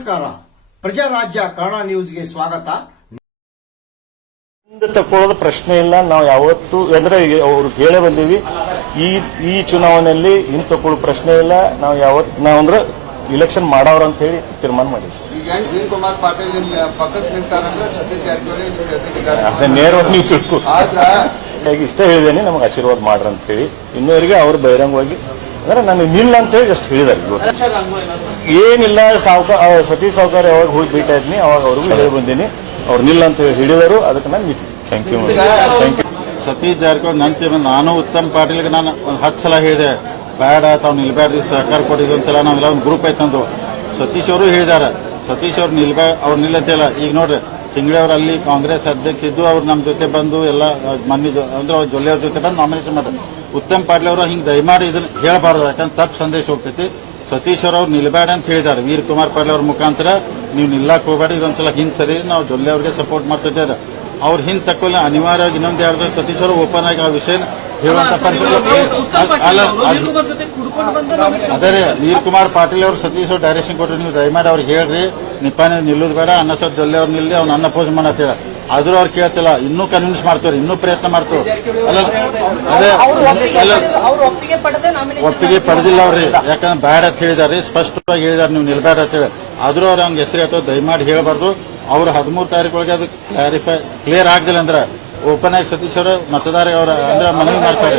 ನಮಸ್ಕಾರ. ಪ್ರಜಾರಾಜ್ಯ ಕನ್ನಡ ನ್ಯೂಸ್ಗೆ ಸ್ವಾಗತ. ಹಿಂದೆ ತಕ್ಕೊಳ್ಳೋದು ಪ್ರಶ್ನೆ ಇಲ್ಲ. ನಾವು ಯಾವತ್ತು ಅಂದ್ರೆ ಅವ್ರು ಕೇಳೇ ಬಂದೀವಿ. ಈ ಈ ಚುನಾವಣೆಯಲ್ಲಿ ಹಿಂದೆ ತಕೊಳ್ಳೋ ಪ್ರಶ್ನೆ ಇಲ್ಲ. ನಾವು ಯಾವತ್ ನಾವು ಅಂದ್ರೆ ಇಲೆಕ್ಷನ್ ಮಾಡವ್ರ ಅಂತ ಹೇಳಿ ತೀರ್ಮಾನ ಮಾಡಿದ್ವಿ. ಈಗ ಹೆಂಗ್ ಕುಮಾರ್ ಪಾಟೀಲ್ ನಿಮ್ ಪಕ್ಕಕ್ಕೆ ನಿಂತಾರಂದ್ರೆ ಸತೀಶ್ ಜಾರಕಿಹೊಳಿ ನಿಮ್ ಜೊತೆಗಿದ್ದಾರೆ ಅದೇ ನೇರವಾಗಿ ನೀವು ತಿಳ್ಕೊ ಆದ್ರ ಹಾಗಾಗಿ ಇಷ್ಟ ಹೇಳಿದೇನೆ ನಮಗೆ ಆಶೀರ್ವಾದ ಮಾಡ್ರಿ ಅಂತ ಹೇಳಿ. ಇನ್ನೂವರೆಗೆ ಅವ್ರು ಬಹಿರಂಗವಾಗಿ ಅಂದ್ರೆ ನಾನು ನಿಲ್ಲ ಅಂತ ಹೇಳಿ ಅಷ್ಟು ಹೇಳಿದಾರೆ ಏನಿಲ್ಲ, ಸಾವುಕ ಸತೀಶ್ ಸಾವುಕಾರ ಯಾವಾಗ ಹೋಗಿ ಭೇಟಿ ಆದ್ನಿ, ಅವಾಗ ಅವ್ರಿಗೂ ಹೇಳಿ ಬಂದೀನಿ. ಅವ್ರು ನಿಲ್ಲ ಅಂತ ಹೇಳಿ ಹೇಳಿದರು, ಅದಕ್ಕೆ ನಾನು thank you thank you Satish Jarkiholi ನಂತರ ನಾನು ಉತ್ತಮ್ ಪಾಟೀಲ್ಗೆ ನಾನು ಒಂದು ಹತ್ತು ಸಲ ಹೇಳಿದೆ. ಬೇಡ, ತಾವು ನಿಲ್ಬೇಡ್ರಿ ಸಹಕಾರ ಕೊಟ್ಟಿದ್ದು ಒಂದ್ಸಲ ನಾವೆಲ್ಲ ಒಂದು ಗ್ರೂಪ್ ಐತಂದು ಸತೀಶ್ ಅವರು ಹೇಳಿದಾರೆ ಸತೀಶ್ ಅವ್ರು ನಿಲ್ಬೇ ಅವ್ರು ನಿಲ್ಲಂತಿಲ್ಲ ಈಗ ನೋಡ್ರಿ ಅವ್ರು ಅಲ್ಲಿ ಕಾಂಗ್ರೆಸ್ ಅಧ್ಯಕ್ಷ ಇದ್ದು ಅವ್ರು ನಮ್ಮ ಜೊತೆ ಬಂದು ಎಲ್ಲ ಮನ್ನಿದ್ದು ಅಂದ್ರೆ ಅವ್ರ ಜೊಲ್ಲೆ ಅವ್ರ ಜೊತೆ ಬಂದು ನಾಮಿನೇಷನ್ ಮಾಡ್ರಿ. ಉತ್ತಮ್ ಪಾಟೀಲ್ ಅವರು ಹಿಂಗೆ ದಯಮಾಡಿ ಇದನ್ನ ಹೇಳಬಾರ್ದು ಯಾಕಂದ್ರೆ ತಪ್ಪು ಸಂದೇಶ ಹೋಗ್ತೈತಿ. ಸತೀಶ್ ಅವ್ರು ಅವ್ರು ನಿಲ್ಬೇಡ ಅಂತ ಹೇಳಿದ್ದಾರೆ. ವೀರ್ ಕುಮಾರ್ ಪಾಟೀಲ್ ಅವ್ರ ಮುಖಾಂತರ ನೀವು ನಿಲ್ಲಕ್ಕೆ ಹೋಗಬೇಡಿ ಇದೊಂದ್ಸಲ ಹಿಂದ್ ಸರಿ ನಾವು ಜೊಲ್ಲೆ ಅವ್ರಿಗೆ ಸಪೋರ್ಟ್ ಮಾಡ್ತಿದ್ದೇವೆ ಅವ್ರು ಹಿಂದ್ ತಕ್ಕೊಲ್ಲ ಅನಿವಾರ್ಯವಾಗಿ ಇನ್ನೊಂದು ಎರಡು ಸತೀಶ್ ಅವರು ಓಪನ್ ಆಗಿ ಆ ವಿಷಯ ಹೇಳುವಂತ ಪರಿಸ್ಥಿತಿ ಅದ್- ರೀ ವೀರ್ ಕುಮಾರ್ ಪಾಟೀಲ್ ಅವರು ಸತೀಶ್ ಅವ್ರು ಡೈರೆಕ್ಷನ್ ಕೊಟ್ಟರು ನೀವು ದಯಮಾಡಿ ಅವ್ರಿಗೆ ಹೇಳ್ರಿ. ನಿಪ್ಪಾನೆ ನಿಲ್ಲುದು ಬೇಡ ಅನ್ನ ಸ್ವಲ್ಪ ಜೊಲ್ಲೆ ಅವ್ರು ನಿಲ್ಲಿ ಅವ್ನ ಅನ್ನ ಪೋಸ್ ಮಾಡತ್ ಹೇಳ. ಆದ್ರೂ ಅವ್ರು ಕೇಳ್ತಿಲ್ಲ ಇನ್ನೂ ಕನ್ವಿನ್ಸ್ ಮಾಡ್ತಾರೆ ಇನ್ನೂ ಪ್ರಯತ್ನ ಮಾಡ್ತಾರೆ ಅಲ್ಲ ಅದೇ ಅಲ್ಲ ಒಪ್ಪಿಗೆ ಪಡೆದಿಲ್ಲ ಅವ್ರಿ. ಯಾಕಂದ್ರೆ ಬ್ಯಾಡ್ ಅಂತ ಹೇಳಿದಾರೆ ಸ್ಪಷ್ಟವಾಗಿ ಹೇಳಿದಾರೆ ನೀವು ನಿಲ್ಬೇಡ ಅಂತ ಹೇಳಿ. ಆದ್ರೂ ಅವ್ರ ಹಂಗೆ ಹೆಸರು ಅಥವಾ ದಯಮಾಡಿ ಹೇಳಬಾರ್ದು. ಅವ್ರು ಹದಿಮೂರು ತಾರೀಕು ಒಳಗೆ ಅದು ಕ್ಲಾರಿಫೈ ಕ್ಲಿಯರ್ ಆಗದಿಲ್ಲ ಅಂದ್ರೆ ಓಪನ್ ಆಗಿ ಸತೀಶ್ ಅವರು ಮತದಾರ ಅವರ ಅಂದ್ರೆ ಮನವಿ ಮಾಡ್ತಾರೆ.